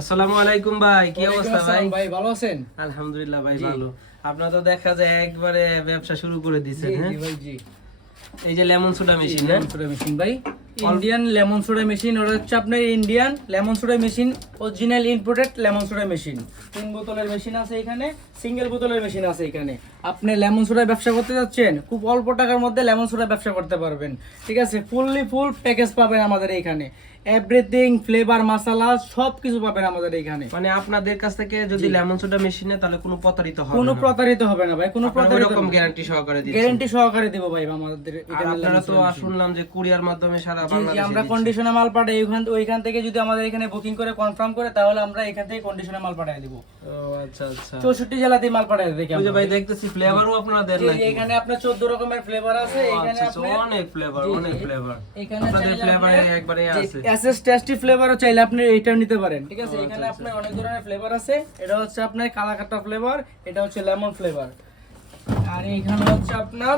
আসসালামু আলাইকুম ভাই, কি অবস্থা ভাই? ভাই ভালো আছেন? আলহামদুলিল্লাহ ভাই, ভালো। আপনারা তো দেখা যায় একবারে ব্যবসা শুরু করে দিয়েছেন। হ্যাঁ ভাই জি, এই যে লেমন সোডা মেশিন, হ্যাঁ সোডা মেশিন ভাই, ইন্ডিয়ান লেমন সোডা মেশিন। ওটা হচ্ছে আপনার Indian lemon soda machine, original imported lemon soda machine. 3 বোতলের মেশিন আছে এখানে, সিঙ্গেল বোতলের মেশিন আছে এখানে। আপনি লেমন সোডা ব্যবসা করতে যাচ্ছেন, খুব অল্প টাকার মধ্যে লেমন সোডা ব্যবসা করতে পারবেন। ঠিক আছে, ফুল প্যাকেজ পাবেন আমাদের এখানে। এভরিথিং, ফ্লেভার, মশলা সব কিছু পাবেন আমাদের এখানে। মানে আপনাদের কাছ থেকে যদি লেমন সোডা মেশিনে, তাহলে কোনো প্রতারিত হবে না? কোনো প্রতারিত হবে না ভাই, কোনো প্রতারিত এরকম গ্যারান্টি সহকারে দিচ্ছেন? গ্যারান্টি সহকারে দেব ভাই আমাদের আর এখানে। আপনারা তো শুনলাম যে কুরিয়ার মাধ্যমে সারা বাংলাদেশে আমরা কন্ডিশনে মাল পাঠাই, ওইখান থেকে যদি আমাদের এখানে বুকিং করে কনফার্ম করে, তাহলে আমরা এখান থেকে কন্ডিশনে মাল পাঠিয়ে দেব। ও আচ্ছা আচ্ছা, 64 জেলাতে মাল পাঠিয়ে দেব। ওই যে ভাই দেখতেছি ফ্লেভারও আপনারা দেন নাকি? এখানে আপনার 14 রকমের ফ্লেভার আছে এখানে। আপনার অনেক ফ্লেভার, অনেক ফ্লেভার এখানে আপনাদের ফ্লেভারে একবারে আছে। এসএস টেস্টি ফ্লেভারও চাইলে আপনি এইটাও নিতে পারেন। ঠিক আছে, এখানে আপনার অনেক ধরনের ফ্লেভার আছে। এটা হচ্ছে আপনার কালাকাটা ফ্লেভার, এটা হচ্ছে লেমন ফ্লেভার, আর এখানে হচ্ছে আপনার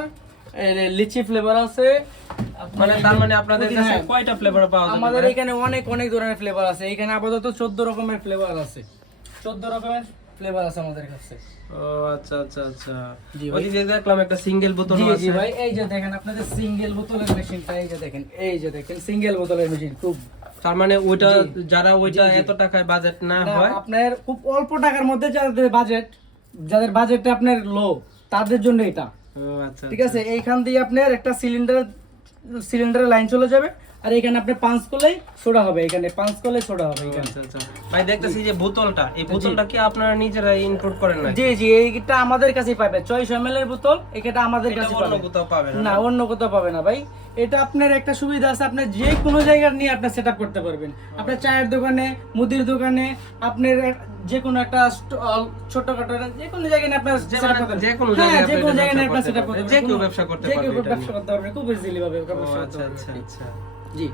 লিচি ফ্লেভার আছে। মানে তার মানে আপনাদের কাছে কয়টা ফ্লেভার পাওয়া যাবে? আমাদের এখানে অনেক অনেক ধরনের ফ্লেভার আছে। এখানে আপাতত 14 রকমের ফ্লেভার আছে। 14 রকমের ফ্লেভার আছে আমাদের কাছে। ও আচ্ছা আচ্ছা আচ্ছা, ওই যে দেখলাম একটা সিঙ্গেল বোতল জি আছে। জি ভাই, এই যে দেখেন আপনাদের সিঙ্গেল বোতলের মেশিনটা, এই যে দেখেন সিঙ্গেল বোতলের মেশিন। খুব তার মানে ওইটা যারা ওইটা এত টাকায় বাজেট না হয়, আপনার খুব অল্প টাকার মধ্যে যাদের বাজেট আপনার লো, তাদের জন্য এটা। ও আচ্ছা, ঠিক আছে, এইখান দিয়ে আপনার একটা সিলিন্ডারের লাইন চলে যাবে, আর এখানে আপনি 5 কলাই সোডা হবে, এখানে 5 কলাই সোডা হবে এখানে। আচ্ছা আচ্ছা ভাই, দেখতেছি যে বোতলটা, এই বোতলটা কি আপনারা নিজেরা ইম্পোর্ট করেন নাকি? জি জি, এইটা আমাদের কাছেই পাবে। 600 ml এর বোতল, এটা আমাদের কাছে অন্য কোথাও পাবেন না, অন্য কোথাও পাবে না ভাই। এটা আপনার একটা সুবিধা আছে, আপনি যে কোনো জায়গায় নিয়ে আপনি সেটআপ করতে পারবেন। আপনার চায়ের দোকানে, মুদির দোকানে, আপনার যে কোনো একটা ছোটখাটো যে কোনো জায়গায় নিয়ে আপনার সেটআপ করতে পারবেন। যে কোনো হ্যাঁ, জায়গায় যে কোনো জায়গায় নিয়ে আপনি সেটআপ করতে পারবেন। যে কেউ ব্যবসা করতে যে পারবে, কেউ ব্যবসা করতে পারবে খুব ইজিলি ভাবে ব্যবসা করতে আচ্ছা পারবে। আচ্ছা আচ্ছা। জি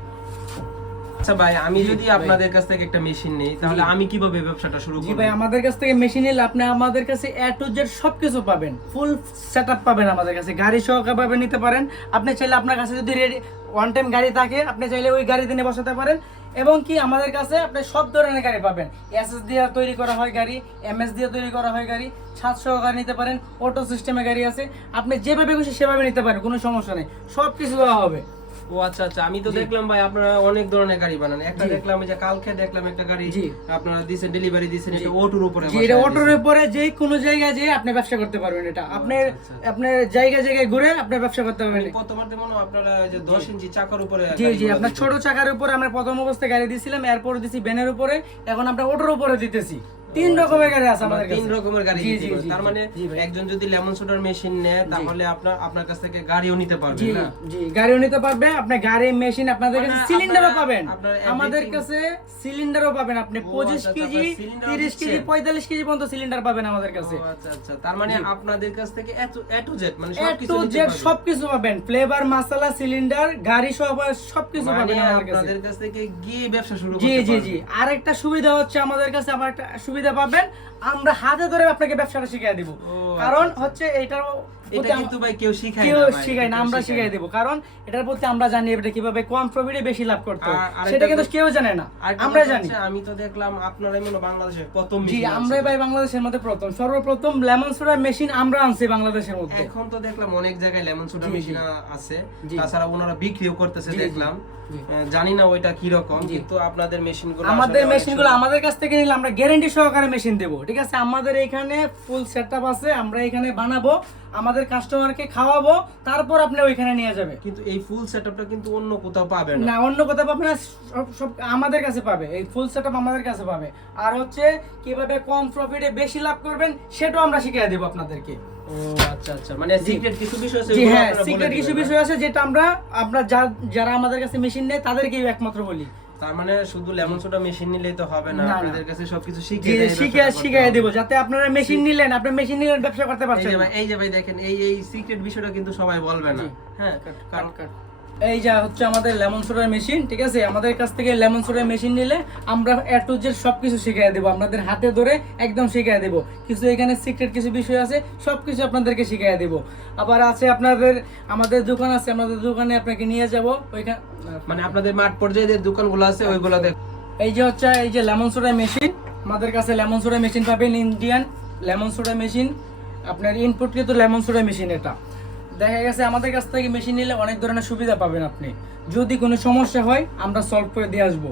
আচ্ছা ভাই, আমি যদি আপনাদের কাছ থেকে একটা মেশিন নেই, তাহলে আমি কিভাবে ব্যবসাটা শুরু জি করব? ভাই, আমাদের কাছ থেকে মেশিন নিলে আপনি আমাদের কাছে A to Z সবকিছু পাবেন, ফুল সেটআপ পাবেন আমাদের কাছে। গাড়ি সহকারে ভাবে নিতে পারেন। আপনি চাইলে আপনার কাছে যদি রেডি ওয়ান টাইম গাড়ি থাকে, আপনি চাইলে ওই গাড়িতে নিয়ে বসাতে পারেন। এবং কি আমাদের কাছে আপনি সব ধরনের গাড়ি পাবেন। এসএস দিয়ে তৈরি করা হয় গাড়ি, এমএস দিয়ে তৈরি করা হয় গাড়ি, ছাদ সহকারে নিতে পারেন, অটো সিস্টেমে গাড়ি আছে। আপনি যেভাবে খুশি সেভাবে নিতে পারেন, কোনো সমস্যা নেই, সব কিছু দেওয়া হবে। ও আচ্ছা আচ্ছা, আমি তো দেখলাম ভাই আপনারা অনেক ধরনের গাড়ি বানান। একটা দেখলাম যে কালকে দেখলাম একটা গাড়ি আপনারা দিয়েছেন, ডেলিভারি দিয়েছেন, এটা অটোর উপরে। জি, এটা অটোর উপরে যে কোনো জায়গায় যেয়ে আপনি ব্যবসা করতে পারবেন। এটা আপনার জায়গায় ঘুরে আপনি ব্যবসা করতে পারবেন। প্রথমবার মনে আপনারা যে 10 ইঞ্চি চাকার উপরে। জি জি, আপনার ছোট চাকার উপরে আমরা প্রথম অবস্থায় গাড়ি দিয়েছিলাম, এরপর দিছি ভ্যানের উপরে, এখন আমরা অটোর উপরে দিতেছি। 3 রকমের গাড়ি আছে আমাদের কাছে। 3 রকমের গাড়ি দিতে পারবেন। তার মানে একজন যদি লেমন সোডার মেশিন নেয়, তাহলে আপনার কাছ থেকে গাড়িও নিতে পারবে না? জি, গাড়িও নিতে পারবে। আপনি গাড়ি, মেশিন, আপনাদের কাছে সিলিন্ডারও পাবেন। আমাদের কাছে সিলিন্ডারও পাবেন। আপনি 25 কেজি, 30 কেজি, 45 কেজি পর্যন্ত সিলিন্ডার পাবেন আমাদের কাছে। আচ্ছা আচ্ছা, তার মানে আপনাদের কাছ থেকে A to Z মানে সবকিছু পাবেন। ফ্লেভার, মশলা, সিলিন্ডার, গাড়ি সবকিছু পাবেন আমাদের কাছে। আপনাদের কাছ থেকে গিয়ে ব্যবসা শুরু করতে জি পারবেন। জি জি, আরেকটা সুবিধা হচ্ছে আমাদের কাছে, আবার একটা সুবিধা পাবেন, আমরা হাতে ধরে আপনাকে ব্যবসাটা শিখিয়ে দিব। কারণ হচ্ছে এটার এটা কিন্তু ভাই কেউ শিখায় না, আমরা শিখিয়ে দেব। কারণ এটার প্রতি আমরা জানি এটা কিভাবে কম প্রফিটে বেশি লাভ করতে হয়, সেটা কিন্তু কেউ জানে না, আমরা জানি। আমি তো দেখলাম আপনারাই মনে বাংলাদেশের প্রথম। জি, আমরাই ভাই বাংলাদেশের মধ্যে সর্বপ্রথম লেমন সোডা মেশিন আমরা আনছি বাংলাদেশের মধ্যে। এখন তো দেখলাম অনেক জায়গায় লেমন সোডা মেশিন আছে, তাছাড়া ওনারা বিক্রিও করতেছে দেখলাম। জানি না ওইটা কি রকম, কিন্তু আপনাদের মেশিনগুলো, আমাদের কাছ থেকে নিলে আমরা গ্যারান্টি সহকারে মেশিন দেব। ঠিক আছে, আমাদের এখানে ফুল সেটআপ আছে, আমরা এখানে বানাবো, আমাদের কাস্টমারকে খাওয়াবো, তারপর আপনি ওইখানে নিয়ে যাবে। কিন্তু এই ফুল সেটআপটা কিন্তু অন্য কোথাও পাবে না, অন্য কোথাও পাবে না, সব আমাদের কাছে পাবে। এই ফুল সেটআপ আমাদের কাছে পাবে। আর হচ্ছে কিভাবে কম প্রফিটে বেশি লাভ করবেন, সেটাও আমরা শিখিয়ে দেব আপনাদেরকে। ও আচ্ছা আচ্ছা, মানে সিক্রেট কিছু বিষয় আছে। জি হ্যাঁ, সিক্রেট কিছু বিষয় আছে যেটা আমরা যারা আমাদের কাছে মেশিন নেয় তাদেরকেই একমাত্র বলি। তার মানে শুধু লেমন সোডা মেশিন নিলেই তো হবে না, আপনাদের কাছে সবকিছু শিখিয়ে দেব, যাতে আপনারা মেশিন নিলেন ব্যবসা করতে পারছেন। এই যে ভাই দেখেন, এই সিক্রেট বিষয়টা কিন্তু সবাই বলবে না। হ্যাঁ, কারণ এই যা হচ্ছে আমাদের লেমন সোডার মেশিন। ঠিক আছে, আমাদের কাছ থেকে লেমন সোডার মেশিন নিলে আমরা A to Z সবকিছু শিখিয়ে দেবো, আপনাদের হাতে ধরে একদম শিখিয়ে দেবো। কিছু এখানে সিক্রেট কিছু বিষয় আছে, সবকিছু আপনাদেরকে শিখিয়ে দেবো। আবার আছে আমাদের দোকান আছে, আমাদের দোকানে আপনাকে নিয়ে যাব। ওইখানে মানে আপনাদের মাঠ পর্যায়ে যে দোকানগুলো আছে ওইগুলোতে এই যে হচ্ছে এই যে লেমন সোডা মেশিন, আমাদের কাছে লেমন সোডা মেশিন পাবেন, ইন্ডিয়ান লেমন সোডা মেশিন, আপনার ইনপুট কিন্তু লেমন সোডা মেশিন। এটা দেখা গেছে আমাদের কাছ থেকে মেশিন নিলে অনেক ধরনের সুবিধা পাবেন আপনি। যদি কোনো সমস্যা হয় আমরা সলভ করে দিয়ে আসবো,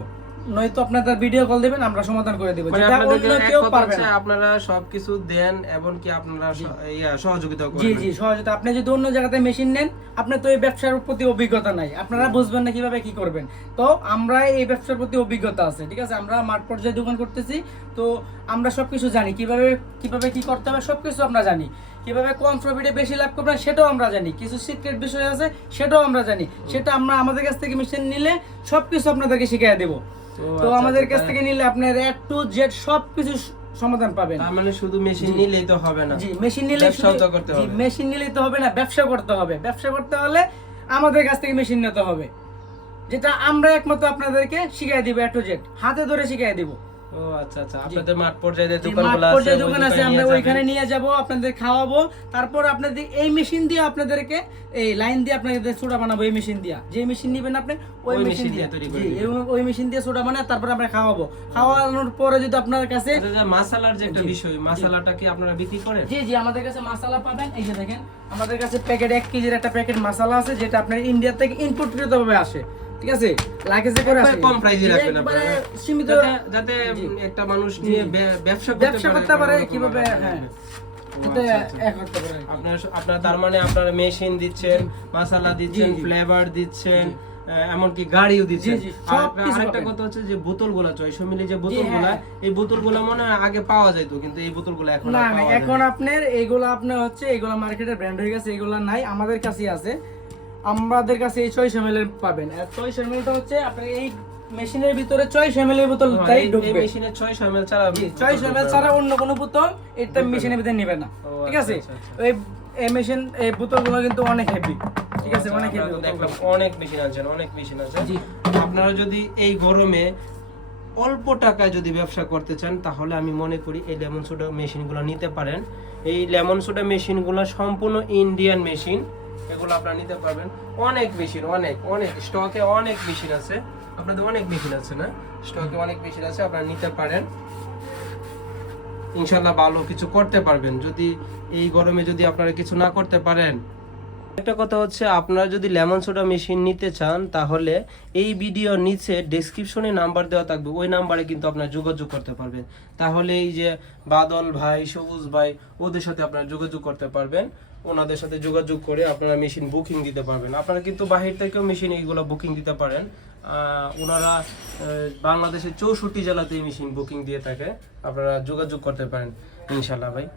নয়তো আপনাদের ভিডিও কল দিবেন, আমরা সমাধান করে দেব, মানে যেটা আপনাদের অন্য এক কেউ কথা পারবে হচ্ছে না। আপনারা সবকিছু দেন এবং কি আপনারা সহযোগিতা জি করেন। জি সহজে। আপনি যদি অন্য জায়গাতে মেশিন নেন, আপনার তো এই ব্যবসার প্রতি অভিজ্ঞতা নাই, আপনারা বুঝবেন না কিভাবে কি করবেন। তো আমরা এই ব্যবসার প্রতি অভিজ্ঞতা আছে, ঠিক আছে, আমরা মাঠ পর্যায়ে দোকান করতেছি, তো আমরা সবকিছু জানি, কিভাবে কিভাবে কি করতে হবে সবকিছু আমরা জানি, কিভাবে কম প্রফিটে বেশি লাভ করবেন সেটাও আমরা জানি, কিছু সিক্রেট বিষয় আছে সেটাও আমরা জানি, সেটা আমরা আমাদের কাছ থেকে মেশিন নিলে সবকিছু আপনাদেরকে শিখিয়ে দেব। তো আমাদের কাছ থেকে নিলে আপনার A to Z সবকিছু সমাধান পাবেন। তার মানে শুধু মেশিন নিলেই তো হবে না, জি মেশিন নিলেই ব্যবসাও তো করতে হবে। মেশিন নিলেই তো হবে না, ব্যবসা করতে হবে। ব্যবসা করতে হলে আমাদের কাছ থেকে মেশিন নিতে হবে, যেটা আমরা একমাত্র আপনাদেরকে শিখিয়ে দিব, A to Z হাতে ধরে শিখিয়ে দিব। ও আচ্ছা আচ্ছা, আপনাদের মাঠ পর্যায়ে যে মাঠ দোকানগুলো আছে, পর্যায়ে দোকান ওই আছে, দোকানে আমরা নিয়ে ওইখানে যাবেন। নিয়ে যাব, আপনাদের খাওয়াবো, তারপর আপনাদের এই মেশিন দিয়ে আপনাদেরকে এই লাইন দিয়ে আপনাদের সোডা বানাবো। এই মেশিন দিয়ে যে মেশিন নেবেন আপনি ওই মেশিন দিয়ে তৈরি জি করে দিবেন। ওই মেশিন দিয়ে সোডা বানায় তারপর আমরা খাওয়াবো। খাওয়ানোর পরে যদি আপনার কাছে আচ্ছা, যে মাসালার যে একটা বিষয়, মাসালাটা কি আপনারা বিক্রি করেন? জি জি আমাদের কাছে মশলা পাবেন। এই যে দেখেন আমাদের কাছে প্যাকেট 1 কেজির একটা প্যাকেট মশলা আছে, যেটা আপনার ইন্ডিয়া থেকে ইনপুট কৃতভাবে আসে, ঠিক আছে, লাগেজে করে আসে, কম প্রাইসে রাখবেন একবারে আপনারা, সীমিত, যাতে একটা মানুষ নিয়ে ব্যবসা করতে পারে কোনো রকম কিভাবে, ভাবে। হ্যাঁ ও এটা আচ্ছা, আচ্ছা। এক করতে পারে। আপনার তার মানে আপনারা মেশিন দিচ্ছেন, মশলা দিচ্ছেন, জি। ফ্লেভার দিচ্ছেন, এমনকি গাড়িও দিচ্ছেন। জি, আর সবকিছু আরেকটা পাবেন। কথা হচ্ছে যে বোতলগুলো 600 মিলি যে বোতলগুলো, হ্যাঁ। এই বোতলগুলো মনে হয় আগে পাওয়া যেত, কিন্তু এই বোতলগুলো এখন না আর না পাওয়া যায় এখন না। আপনার এইগুলো আপনার হচ্ছে এইগুলো মার্কেটের ব্র্যান্ড হয়ে গেছে, এগুলো নাই, আমাদের কাছেই আছে। আমাদের কাছে এই 600 ml পাবেন। আর 600 ml টা হচ্ছে আপনার এই মেশিনের ভিতরে 600 ml এর বোতল তাই এই ঢুকবে। মেশিনে 600 ml ছাড়া 600 ml ছাড়া অন্য কোনো বোতল এটা মেশিনের ভিতরে নেবে না, ঠিক আছে। আচ্ছা, আচ্ছা। এই মেশিন এই বোতলগুলো কিন্তু অনেক হেভি, ঠিক আছে, অনেক হেভি। আপনারা তো দেখলাম অনেক মেশিন আছেন, অনেক মেশিন আছে। জি। আপনারা যদি এই গরমে অল্প টাকায় যদি ব্যবসা করতে চান, তাহলে আমি মনে করি এই লেমন সোডা মেশিনগুলো নিতে পারেন। এই লেমন সোডা মেশিনগুলো সম্পূর্ণ ইন্ডিয়ান মেশিন, এগুলো আপনারা নিতে পারবেন। অনেক মেশিন, অনেক অনেক স্টকে অনেক মেশিন আছে, আপনাদের অনেক মেশিন আছে না, স্টকে অনেক মেশিন আছে, আপনারা নিতে পারেন। ইনশাআল্লাহ ভালো কিছু করতে পারবেন যদি এই গরমে যদি আপনারা কিছু না করতে পারেন। একটা কথা হচ্ছে, আপনারা যদি লেমন সোডা মেশিন নিতে চান, তাহলে এই ভিডিওর নিচে ডেসক্রিপশনে নাম্বার দেওয়া থাকবে, ওই নাম্বারে কিন্তু আপনারা যোগাযোগ করতে পারবেন। তাহলে এই যে বাদল ভাই, সবুজ ভাই, ওদের সাথে আপনারা যোগাযোগ করতে পারবেন, ওনাদের সাথে যোগাযোগ করে আপনারা মেশিন বুকিং দিতে পারবেন। আপনারা কিন্তু বাহির থেকেও মেশিন এইগুলো বুকিং দিতে পারেন। ওনারা বাংলাদেশের 64 জেলাতে মেশিন বুকিং দিয়ে থাকে, আপনারা যোগাযোগ করতে পারেন ইনশাল্লাহ ভাই।